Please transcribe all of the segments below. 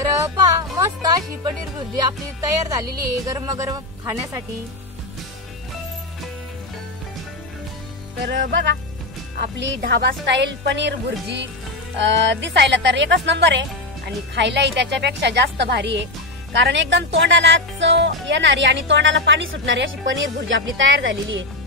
तर पहा मस्त अशी पनीर भुर्जी आपली तयार झालेली आहे गरम खाण्यासाठी। तर बघा आपली ढाबा स्टाईल पनीर भुर्जी दिसायला तर एकच नंबर आहे आणि खायलाही त्याच्यापेक्षा जास्त भारी आहे, कारण एकदम तोंडाला चव येणारी आणि तोंडाला पाणी सुटणारी अशी पनीर भुर्जी आपली तयार झालेली आहे।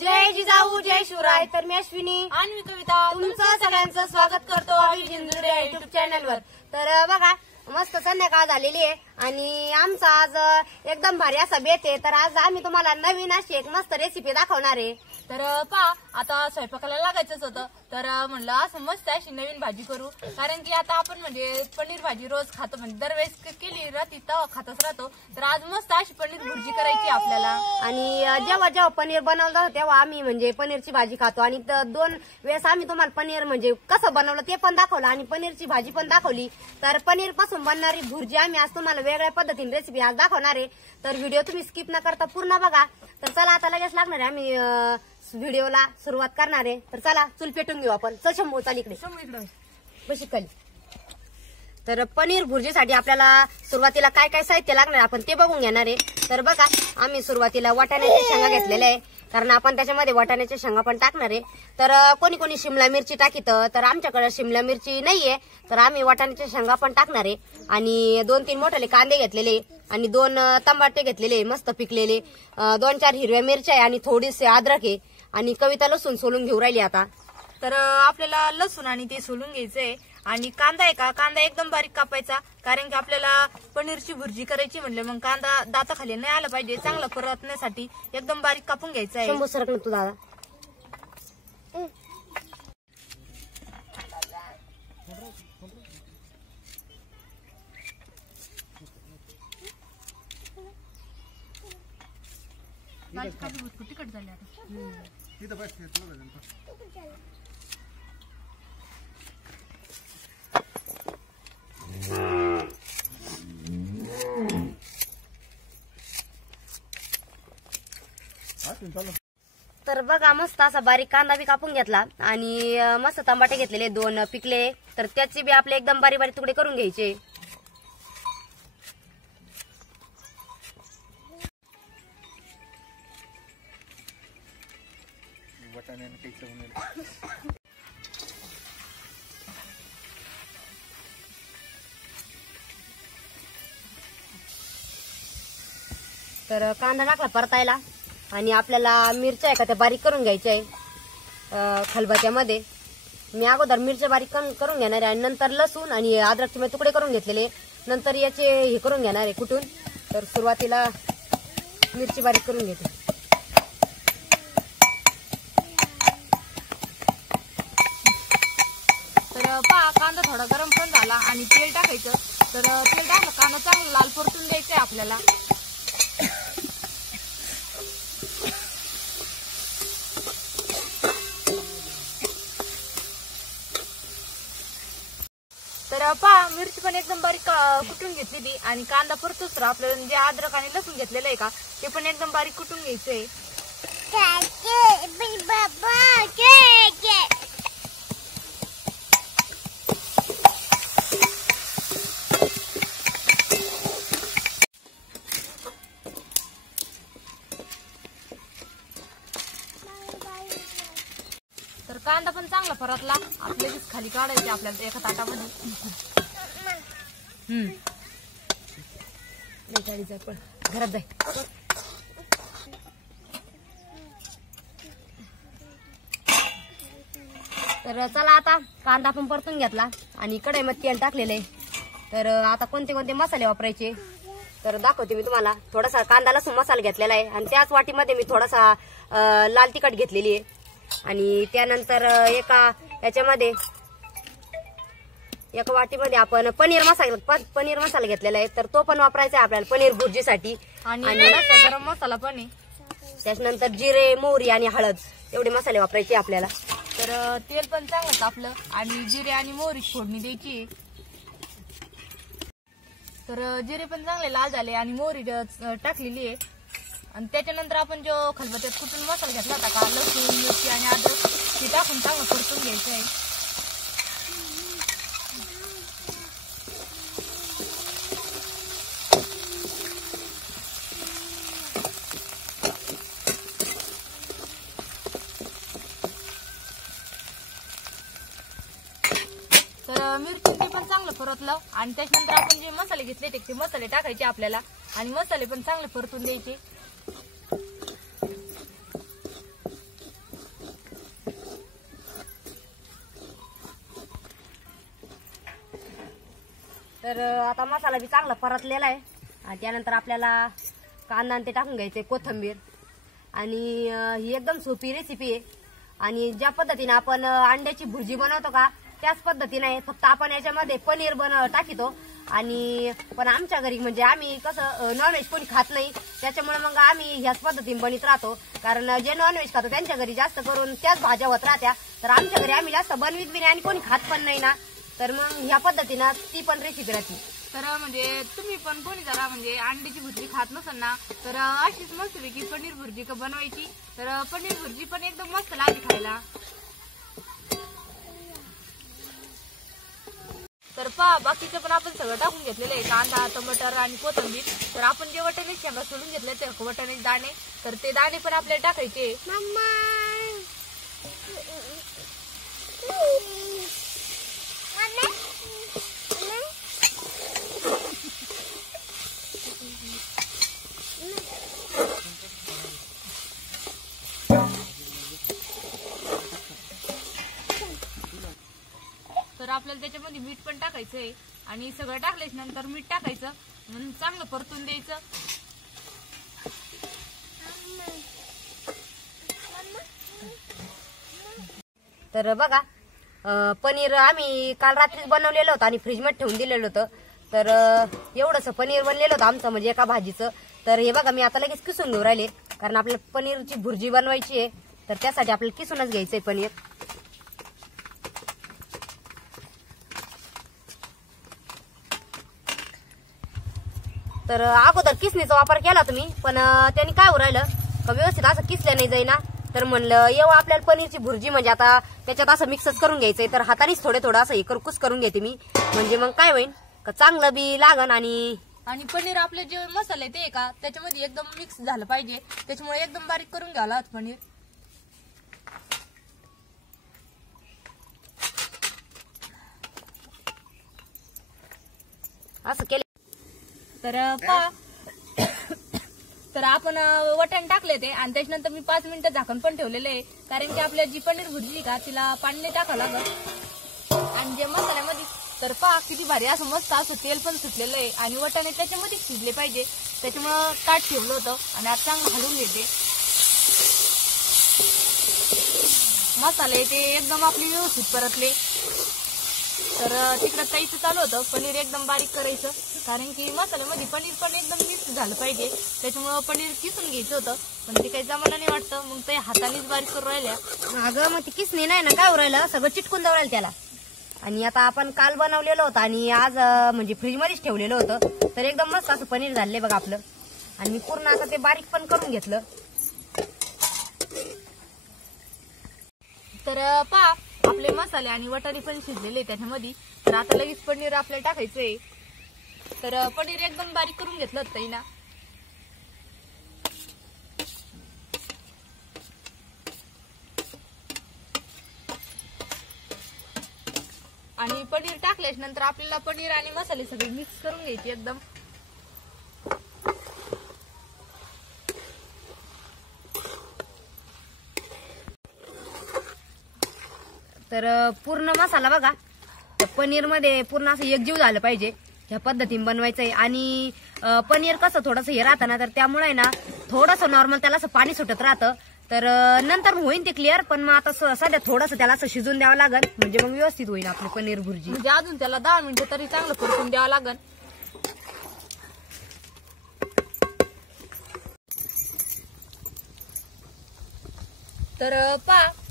जय जिजाऊ जय शिवराय। तर मी अश्विनी आणि मी कविता तुमचं सगळ्यांचं स्वागत करतो जिंजुरे युट्यूब चॅनलवर। तर बघा मस्त संध्याकाळ झालेली आहे आणि आमचा आज एकदम भारी असा बेत आहे। तर आज आम्ही तुम्हाला नवीन अशी एक मस्त रेसिपी दाखवणार आहे। तर पहा आता स्वयंपाकाला लागायचंच होतं, तर म्हणलं असं मस्त अशी नवीन भाजी करू, कारण की आता आपण म्हणजे पनीर भाजी रोज खातो, म्हणजे दरवेळेस केली राहती तेव्हा खातच राहतो। तर आज मस्त अशी पनीर भुर्जी करायची आपल्याला। आणि जेव्हा पनीर बनवलं जातं तेव्हा आम्ही म्हणजे पनीरची भाजी खातो आणि 2 वेळेस आम्ही तुम्हाला पनीर म्हणजे कसं बनवलं ते पण दाखवलं आणि पनीरची भाजी पण दाखवली। तर पनीर पासून बनणारी भुर्जी आम्ही आज तुम्हाला वेगळ्या पद्धतीने रेसिपी आज दाखवणार आहे। तर व्हिडिओ तुम्ही स्किप न करता पूर्ण बघा। तर चला आता लगेच लागणार आहे आम्ही व्हिडिओला सुरुवात करणार आहे। तर चला चूल पेटून घेऊ आपण। चल शंभू चाल इकडे बशी खाली। तर पनीर भुर्जीसाठी आपल्याला सुरुवातीला काय काय साहित्य लागणार आपण ते बघून घेणार आहे। तर बघा आम्ही सुरुवातीला वाटाण्याच्या शेंगा घेतलेल्या आहे, कारण आपण त्याच्यामध्ये वाटाण्याच्या शेंगा पण टाकणार आहे। तर कोणी कोणी शिमला मिरची टाकीत, तर आमच्याकडे शिमला मिरची नाहीये, तर आम्ही वाटाण्याच्या शेंगा पण टाकणार आहे। आणि 2-3 मोठे कांदे घेतलेले आणि 2 टमाटे घेतलेले मस्त पिकलेले, 2-4 हिरव्या मिरच्या आहे आणि थोडीसे अद्रक आहे आणि कविता लसूण सोलून घेऊ राहिली आता। तर आपल्याला लसूण आणि ते सोलून घ्यायचंय आणि कांदा आहे का कांदा एकदम बारीक कापायचा, कारण की आपल्याला पनीरची भुर्जी करायची म्हणले मग कांदा दाताखाली नाही आला पाहिजे, चांगला परतण्यासाठी एकदम बारीक कापून घ्यायचा आहे। शंभू सरक तू दादा। तिकट झाले आता तर बघा मस्त असा बारीक कांदा बी कापून घेतला आणि मस्त टमाटे घेतलेले 2 पिकले, तर त्याचे बी आपले एकदम बारीक बारीक तुकडे करून घ्यायचे। तर कांदा टाकला परतायला आणि आपल्याला मिरच्या आहे का त्या बारीक करून घ्यायच्या आहे खलबत्त्यामध्ये। मी अगोदर मिरच्या बारीक करून घेणार आहे आणि नंतर लसूण आणि अद्रकचे मी तुकडे करून घेतलेले, नंतर याचे हे करून घेणार आहे कुठून। तर सुरुवातीला मिरची बारीक करून घेते। तर पहा कांदा थोडा गरम पण झाला आणि तेल टाकायचं। तर तेल टाकलं कांदा चांगला लाल परतून द्यायचा आहे आपल्याला। तर पहा मिरची पण एकदम बारीक कुटून घेतलेली आणि कांदा परतूच आपल्याला जे अद्रक आणि लसूण घेतलेलं आहे का ते पण एकदम बारीक कुटून घ्यायचंय। तर कांदा पण चांगला परतला, आपल्यालाच खाली काढायचे आपल्याला एका ताटामध्ये। घरात जाय। तर चला आता कांदा पण परतून घेतला आणि कढईमध्ये तेल टाकलेले। तर आता कोणते कोणते मसाले वापरायचे तर दाखवते मी तुम्हाला। थोडासा कांदा लसूण मसाला घेतलेला आहे आणि त्याच वाटीमध्ये मी थोडासा लाल तिखट घेतलेली आहे आणि त्यानंतर एका वाटीमध्ये आपण पनीर मसाला घेतलेला आहे, तर तो पण वापरायचा आहे आपल्याला पनीर भुर्जीसाठी। आणि गरम मसाला पण आहे, त्याच्यानंतर जिरे मोहरी आणि हळद एवढे मसाले वापरायचे आपल्याला। तर तेल पण चांगलं तापलं आणि जिरे आणि मोहरी फोडणी द्यायची। तर जिरे पण चांगले लाल झाले आणि मोहरी टाकलेली आहे आणि त्याच्यानंतर आपण जो खलबत्त्यात कुटून मसाला घेतला होता का लसूण मिरची आणि अद्रक ते टाकून चांगलं परतून घ्यायचं आहे। मिरची पण चांगलं परतलं आणि त्याच्यानंतर आपण जे मसाले घेतले ते मसाले टाकायचे आपल्याला आणि मसाले पण चांगले परतून द्यायचे. तर आता मसाला बी चांगला परतलेला आहे आणि त्यानंतर आपल्याला कांदा आणि ते टाकून घ्यायचे, कोथिंबीर. आणि ही एकदम सोपी रेसिपी आहे आणि ज्या पद्धतीने आपण अंड्याची भुर्जी बनवतो का त्याच पद्धतीने आहे, फक्त आपण याच्यामध्ये पनीर टाकितो. आणि पण आमच्या घरी म्हणजे आम्ही कसं नॉनव्हेज कोणी खात नाही, त्याच्यामुळे मग आम्ही ह्याच पद्धतीने बनवत राहतो. कारण जे नॉनव्हेज खातो त्यांच्या घरी जास्त करून त्याच भाज्या होत राहत्या, तर आमच्या घरी आम्ही जास्त बनवीत बी नाही आणि कोणी खात पण नाही ना, तर मग ह्या पद्धतीनं ती पण रेसिपी राहते. तर म्हणजे तुम्ही पण कोणी जरा म्हणजे अंड्याची भुर्जी खात नसाल ना, तर अशीच मस्त की पनीर भुर्जी बनवायची. तर पनीर भुर्जी पण एकदम मस्त लागते खायला. तर बाकीचं पण आपण सगळं टाकून घेतलेलं आहे, कांदा, टमाटर आणि कोथिंबीर. तर आपण जे वाटाणे शेंगा सोडून घेतले ते वाटाण्याचे दाणे, तर ते दाणे पण आपल्याला टाकायचे. तर आपल्याला त्याच्यामध्ये मीठ पण टाकायचंय आणि सगळं टाकल्याच्या नंतर मीठ टाकायचं म्हणून चांगलं परतून द्यायचं. तर बघा पनीर आम्ही काल रात्रीच बनवलेलं होतं आणि फ्रीजमध्ये ठेवून दिलेलं होतं. तर एवढंसं पनीर बनलेलं होतं आमचं म्हणजे एका भाजीचं. तर हे बघा मी आता लगेच किसून घेऊ राहिले, कारण आपल्याला पनीरची भुर्जी बनवायची आहे, तर त्यासाठी आपल्याला किसूनच घ्यायचंय पनीर. तर अगोदर किसणीचा वापर केला तुम्ही, पण त्यांनी काय होऊ राहिलं का व्यवस्थित असं किसलं नाही जाईना. तर म्हणलं एवढं आपल्याला पनीरची भुर्जी म्हणजे आता त्याच्यात असं मिक्सच करून घ्यायचंय, तर हातानेच थोडं असं कुस करून घेते मी, म्हणजे मग काय होईल का चांगलं बी लागन. आणि पनीर आपले जे मसाले ते का त्याच्यामध्ये एकदम मिक्स झालं पाहिजे, त्याच्यामुळे एकदम बारीक करून घ्यावं पनीर. असं केलं तर आपण वटाण टाकले ते आणि त्याच्यानंतर मी 5 मिनिटं झाकण पण ठेवलेले आहे, कारण की आपल्या जी पनीर भुर्जी का तिला पाणी नाही टाकावं लागत. आणि जे मसाल्यामध्ये तर किती भारी असं मस्त असं तेल पण सुटलेलं आहे आणि वटाणे त्याच्यामध्ये शिजले पाहिजे, त्याच्यामुळं ताट ठेवलं होतं आणि आता चांगलं हलवून घेते. मसाले ते एकदम आपले व्यवस्थित परतले. तर तिकडं ताईचं चालू होतं पनीर एकदम बारीक करायचं, कारण की मसाल्यामध्ये पनीर पण एकदम मिक्स झालं पाहिजे, त्याच्यामुळं पनीर किसून घ्यायचं होतं, पण ते काही जमाना नाही वाटतं, मग ते हातानेच बारीक करून राहिल्या. अगं मग ती किसणी नाही ना काय होऊ राहिलं, सगळं चिटकून जाऊ राहिलं त्याला. आणि आता आपण काल बनवलेलं होतं आणि आज म्हणजे फ्रीजमध्येच ठेवलेलं होतं, तर एकदम मस्त असं पनीर झालंय बघा आपलं. आणि मी पूर्ण आता ते बारीक पण करून घेतलं. तर आपले मसाले आणि वटाणे पण शिजलेले त्याच्यामध्ये. तर आता लगेच पनीर आपल्याला टाकायचंय. तर पनीर एकदम बारीक करून घेतलं होतं ना. आणि पनीर टाकल्याच्या नंतर आपल्याला पनीर आणि मसाले सगळे मिक्स करून घ्यायचे एकदम. तर पूर्ण मसाला बघा पनीर मध्ये पूर्ण असं एकजीव झालं पाहिजे, ह्या पद्धतीने बनवायचंय. आणि पनीर कसं थोडंसं हे राहतं ना, तर त्यामुळे ना थोडंसं नॉर्मल त्याला असं पाणी सुटत राहतं. तर नंतर होईन ते क्लिअर, पण मग आता सध्या थोडंसं त्याला असं शिजून द्यावं लागेल, म्हणजे मग व्यवस्थित होईल आपली पनीर भुर्जी. म्हणजे अजून त्याला 10 मिनिटं तरी चांगलं परतून द्यावं लागेल. तर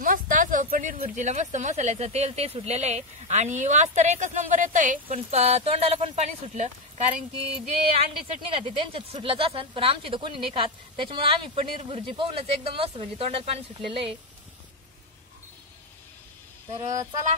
मस्त असं पनीर भुर्जीला मस्त मसाल्याचं तेल ते सुटलेलं आहे आणि वास तर एकच नंबर येत आहे, पण तोंडाला पण पाणी सुटलं, कारण की जे अंडी चटणी खाते त्यांच्यात सुटलंच असन, पण आमची तर कोणी नाही खात, त्याच्यामुळे आम्ही पनीर भुर्जी पाहूनच एकदम मस्त म्हणजे तोंडाला पाणी सुटलेलं आहे. तर चला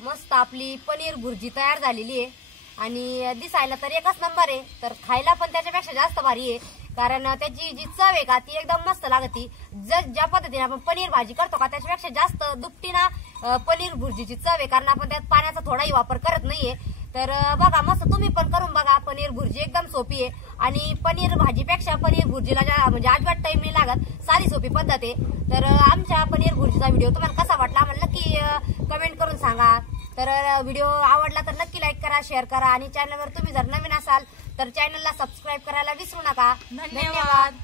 मस्त आपली पनीर भुर्जी तयार झालेली आहे आणि दिसायला तर एकच नंबर आहे, तर खायला पण त्याच्यापेक्षा जास्त भारी आहे, कारण त्याची जी चव आहे का ती एकदम मस्त लागती. ज्या पद्धतीने आपण पनीर भाजी करतो का त्याच्यापेक्षा जास्त दुपटीना पनीर भुर्जीची चव आहे, कारण आपण त्यात पाण्याचा थोडाही वापर करत नाहीये. तर बघा मस्त तुम्ही पण करून बघा. पनीर भुर्जी एकदम सोपी आहे आणि पनीर भाजीपेक्षा पनीर भुर्जीला म्हणजे अजिबात टाइम नाही लागत, सारी सोपी पद्धत आहे. तर आमच्या पनीर भुर्जीचा व्हिडिओ तुम्हाला कसा वाटला आम्हाला नक्की कमेंट करून सांगा. तर व्हिडिओ आवडला तर नक्की लाईक करा, शेअर करा आणि चॅनलवर तुम्ही जर नवीन असाल तर चॅनलला सबस्क्राईब करायला विसरू नका. धन्यवाद.